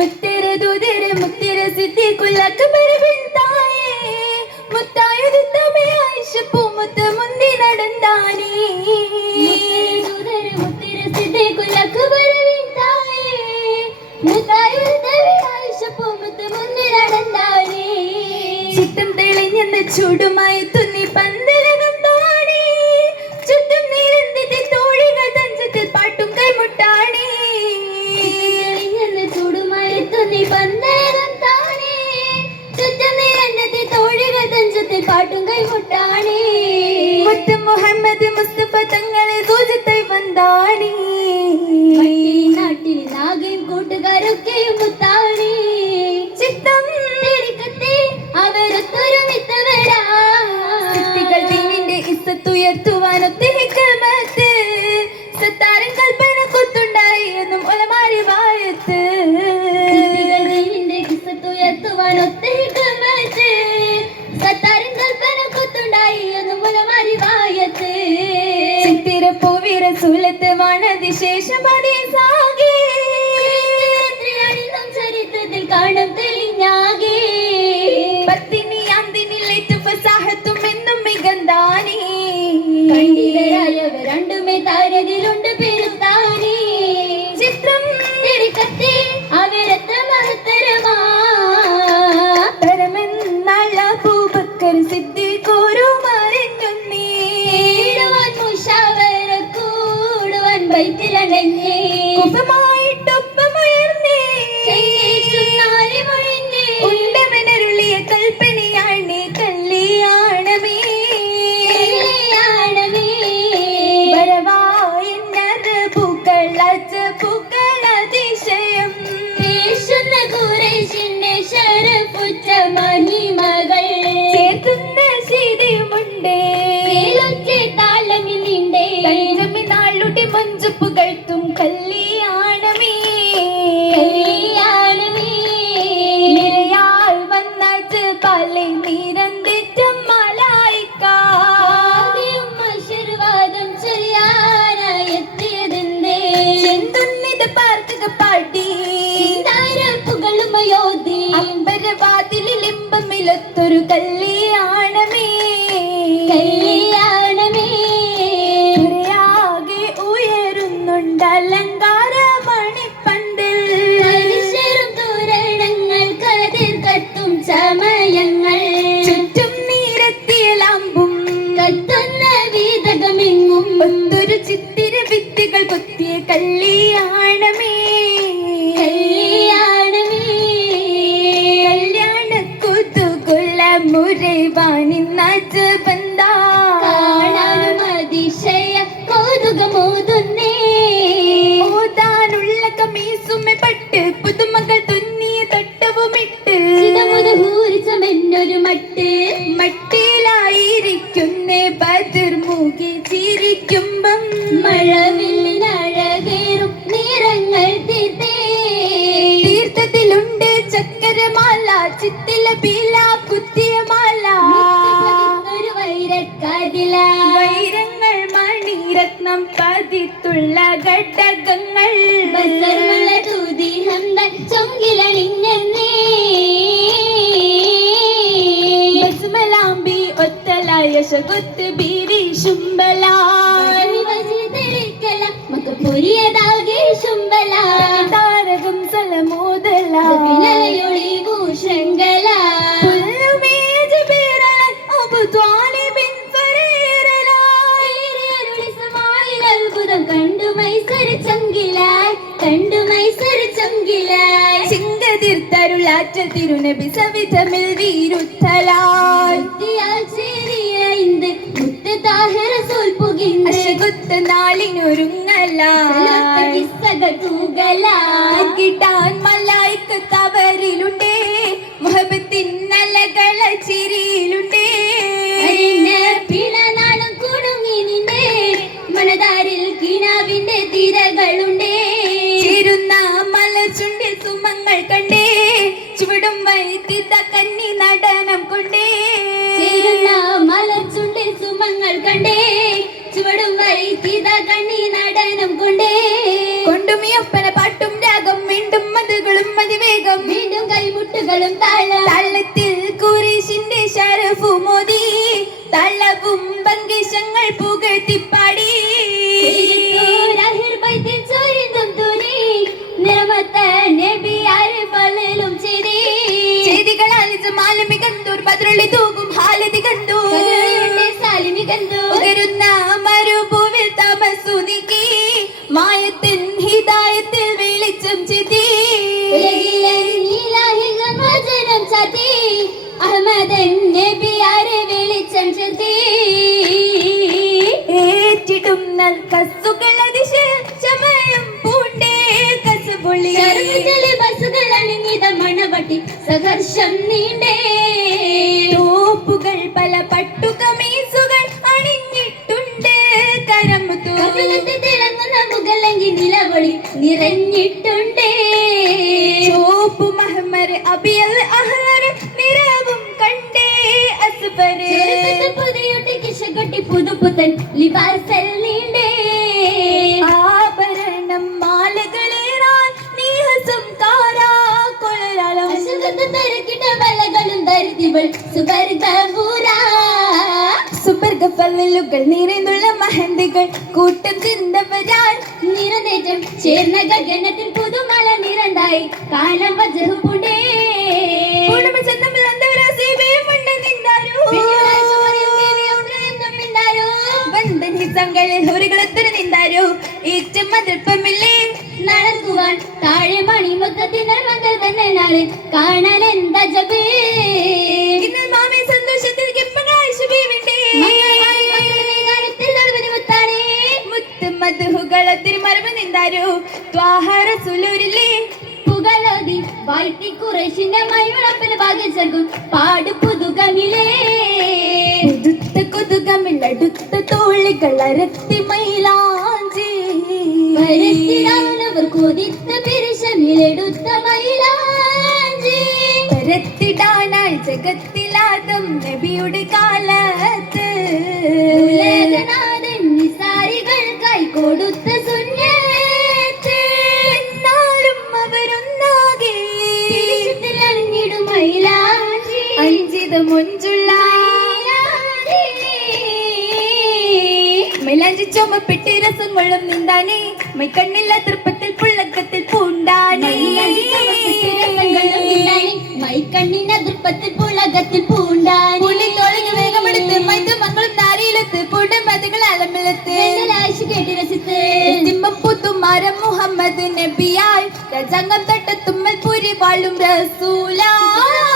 മുത്തര ദുതര മുത്തര സിദ്ധി കുലക്കബർ ബിന്തായേ മുത്തായുതമേ ആയിഷ പൂമുത്ത് മുന്തി നടന്താനേ. ദൂതര മുത്തിര സിദ്ധി കുലക്കുബർ ചൂടുമഴത്തു നീ പന്തേരം താനേ. ചുറ്റും നിരന്നതി തോഴികൾ തഞ്ചത്തിൽ പാട്ടും കൈമുട്ടാണേ മുഹമ്മദ് മുസ്തഫ തങ്ങളെ സൂചിത്തൈ വந்தாണേ കിസ്സത്തുയർത്തുവാൻ ഒത്തിരിക്കുമത്. സത്താരിൻ കൽപ്പന കുത്തുണ്ടായി എന്ന് മുലമാരി വായത്ത്. പൂവിര സുലത്ത് വാണതിശേഷം അതേ സാഗേ ഇമ്പമിലൊത്തൊരു കല്യാണമേ മുരവാനിന്ന ബന്ധാ കാണാനും അതിശയ കൗതുകമോതുന്നേ ഓതാനുള്ള കമീസുമെ പട്ട് പുതുമകൾ തുന്നിയ തട്ടവുമിട്ട്. ചിതമുതഹൂരിച്ചമെന്നൊരു മട്ട്. മട്ടിലായിരിക്കുന്നേ ബദിർ മുഖി ചിരിക്കുമ്പം. മഴവില്ലിനഴകേറും നിറങ്ങൾ തീർത്തേ. തീർത്ഥത്തിലുണ്ട് ചക്കരമാല ചിത്തില പീല വൈരക്കാതില വൈരങ്ങൾ മണിരത്നം പതിത്തുള്ള ഘടകങ്ങൾ. ബസ്മലാമ്പി ഒത്തലായ ശകുത്ത് ബീവി ശുംബല പൊരിയതാകെ ശുംബല താരകം സലമോദല മൈസരിച്ചെങ്കിലായി കണ്ടു മൈസരിച്ചെങ്കിലായി ചിങ്കതിർത്തരുളാറ്റ തിരുനബി സവിധമിൽ വീരുത്തലായി. കിസ്സകൾ കിട്ടാൻ ചുവടും വൈദ്യുത കന്നി നടനം കൊണ്ടേ. മലച്ചുണ്ടിൽ സുമങ്ങൾ കണ്ടേ. കെട്ടി സഹർഷം നീണ്ടേ. തോപ്പുകൾ പല പട്ടുകമീസുകൾ അണിഞ്ഞിട്ടുണ്ട്. കരം തിളങ്ങുന്ന മുകളെങ്കിൽ നിലവൊളി നിറഞ്ഞിട്ടുണ്ട്. ഓപ്പു മഹമ്മർ അബിയൽ അഹ്ലർ നിറവും കണ്ടേ. ചെറുപ്പത്ത് പുതിയൊട്ടി കിശകൊട്ടി പുതുപുത്തൻ ലിബാസൽ പല്ലുകൾ നിറഞ്ഞുള്ള മഹന്തികൾ കൂട്ടം നിറനേറ്റം. ചേർന്ന ഗഗനത്തിൽ പുതുമല നിറണ്ടായി. കാലം നിന്നാരോ? ഏറ്റവും മതിൽപ്പമില്ലേ? നടക്കുവാൻ താഴെ മണിമൊത്തത്തിനർ മകൾ തന്നെ നാളെ കാണാൻ എന്താ ജബേ വാഴ്ത്തി കുറേശിന്റെ മൈവളപ്പിന് ഭാഗ്യം പാട് പുതുകമിലേ. പുതുത്ത തോളികളരത്തി മൈലാഞ്ചി. പരത്തിടാനവർ കൊതിത്ത പിരിശമിലെടുത്ത മൈലാഞ്ചി. പരത്തിടാനായി ജഗത്തിലാദം നബിയുടെ അഞ്ചിത മുഞ്ചുള്ള മൈലാഞ്ചി ചുമപ്പെട്ടി രസം കൊള്ളും നിന്താനേ. മൈക്കണ്ണില്ല തൃപ്പത്തിൽ പുള്ളക്കത്തിൽ പൂണ്ടാനേ. മൈക്കണ്ണിന തൃപ്പത്തിൽ പുളകത്തിൽ പൂണ്ടാനെ. തോളിന് വേഗമെടുത്ത് മൈത്ത് മംഗളും നാരിയിലത്ത് പൂണ്ടമതികൾ അലമിലത്ത് ആശ കേട്ട് രസിത്ത്. പുത്തുമാരം മുഹമ്മദ് നബിയാൾ രജംഗം തൊട്ട് തുമ്മൽ പുരി വാളും റസൂലായി